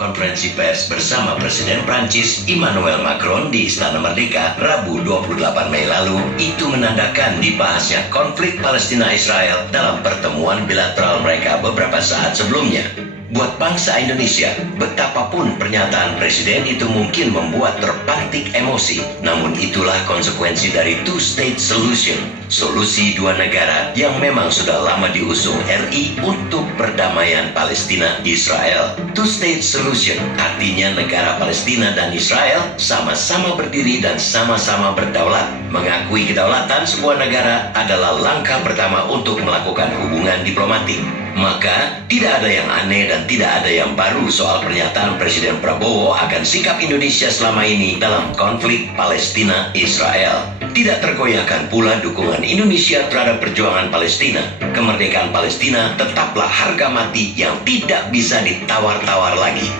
konferensi pers bersama Presiden Prancis Emmanuel Macron di Istana Merdeka Rabu 28 Mei lalu, itu menandakan dibahasnya konflik Palestina-Israel dalam pertemuan bilateral mereka beberapa saat sebelumnya. Buat bangsa Indonesia, betapapun pernyataan Presiden itu mungkin membuat terpantik emosi, namun itulah konsekuensi dari two-state solution, solusi dua negara yang memang sudah lama diusung RI untuk perdamaian Palestina-Israel. Two-state solution artinya negara Palestina dan Israel sama-sama berdiri dan sama-sama berdaulat. Mengakui kedaulatan sebuah negara adalah langkah pertama untuk melakukan hubungan diplomatik. Maka, tidak ada yang aneh dan tidak ada yang baru soal pernyataan Presiden Prabowo akan sikap Indonesia selama ini dalam konflik Palestina-Israel. Tidak tergoyahkan pula dukungan Indonesia terhadap perjuangan Palestina. Kemerdekaan Palestina tetaplah harga mati yang tidak bisa ditawar-tawar lagi.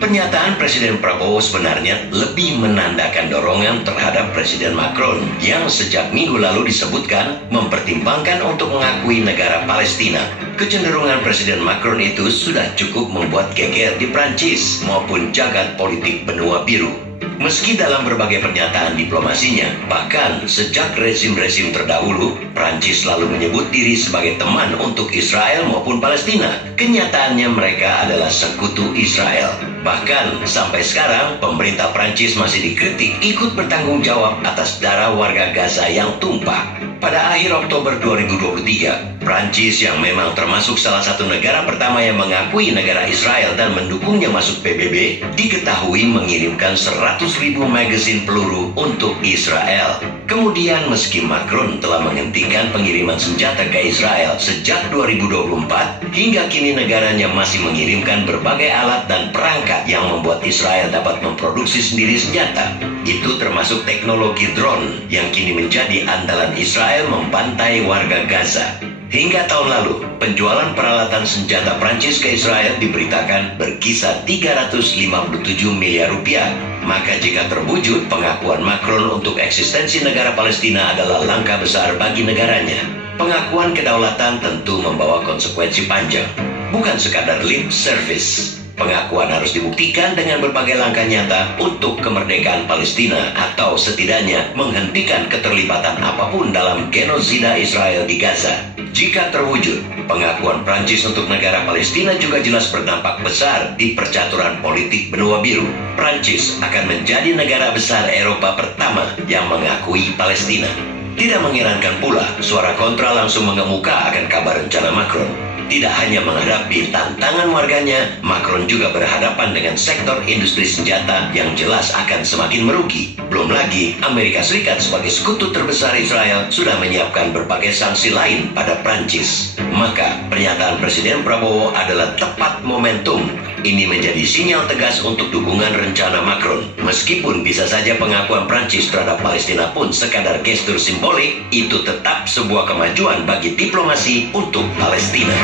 Pernyataan Presiden Prabowo sebenarnya lebih menandakan dorongan terhadap Presiden Macron yang sejak minggu lalu disebutkan mempertimbangkan untuk mengakui negara Palestina. Kecenderungan Presiden Macron itu sudah cukup membuat geger di Prancis maupun jagat politik benua biru. Meski dalam berbagai pernyataan diplomasinya, bahkan sejak rezim-rezim terdahulu, Prancis selalu menyebut diri sebagai teman untuk Israel maupun Palestina. Kenyataannya mereka adalah sekutu Israel. Bahkan sampai sekarang, pemerintah Prancis masih dikritik ikut bertanggung jawab atas darah warga Gaza yang tumpah. Pada akhir Oktober 2023, Prancis yang memang termasuk salah satu negara pertama yang mengakui negara Israel dan mendukungnya masuk PBB, diketahui mengirimkan 100.000 magazin peluru untuk Israel. Kemudian meski Macron telah menghentikan pengiriman senjata ke Israel sejak 2024, hingga kini negaranya masih mengirimkan berbagai alat dan perangkat yang membuat Israel dapat memproduksi sendiri senjata. Itu termasuk teknologi drone yang kini menjadi andalan Israel membantai warga Gaza. Hingga tahun lalu, penjualan peralatan senjata Prancis ke Israel diberitakan berkisar 357 miliar rupiah. Maka jika terwujud, pengakuan Macron untuk eksistensi negara Palestina adalah langkah besar bagi negaranya. Pengakuan kedaulatan tentu membawa konsekuensi panjang, bukan sekadar lip service. Pengakuan harus dibuktikan dengan berbagai langkah nyata untuk kemerdekaan Palestina atau setidaknya menghentikan keterlibatan apapun dalam genosida Israel di Gaza. Jika terwujud, pengakuan Prancis untuk negara Palestina juga jelas berdampak besar di percaturan politik benua biru. Prancis akan menjadi negara besar Eropa pertama yang mengakui Palestina. Tidak mengherankan pula, suara kontra langsung mengemuka akan kabar rencana Macron. Tidak hanya menghadapi tantangan warganya, Macron juga berhadapan dengan sektor industri senjata yang jelas akan semakin merugi. Belum lagi, Amerika Serikat sebagai sekutu terbesar Israel sudah menyiapkan berbagai sanksi lain pada Prancis. Maka, pernyataan Presiden Prabowo adalah tepat momentum. Ini menjadi sinyal tegas untuk dukungan rencana Macron. Meskipun bisa saja pengakuan Prancis terhadap Palestina pun sekadar gestur simbolik, itu tetap sebuah kemajuan bagi diplomasi untuk Palestina.